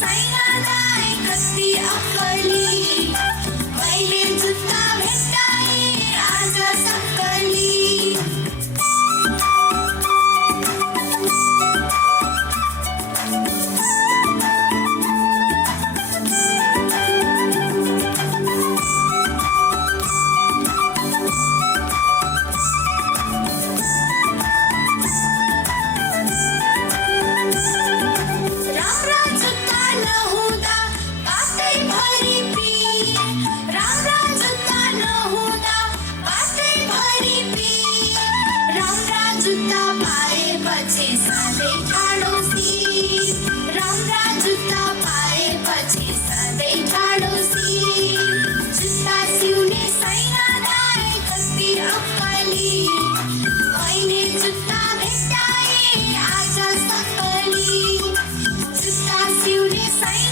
सैनालाई कति अक्कली, मैले जुत्ता भेट्टाएँ आज सक्कली। राम्रा जुत्ता नहुँदा बाटैभरि पिर, राम्रा जुत्ता नहुँदा बाटैभरि पिर, राम्रा जुत्ता पाएपछि सधैँ ठाडो शिर, राम्रा जुत्ता पाएपछि सधैँ ठाडो शिर। जुत्ता सिउने सैनालाई कति अक्कली, मैले जुत्ता भेट्टाएँ आज सक्कली। जुत्ता सिउने सैना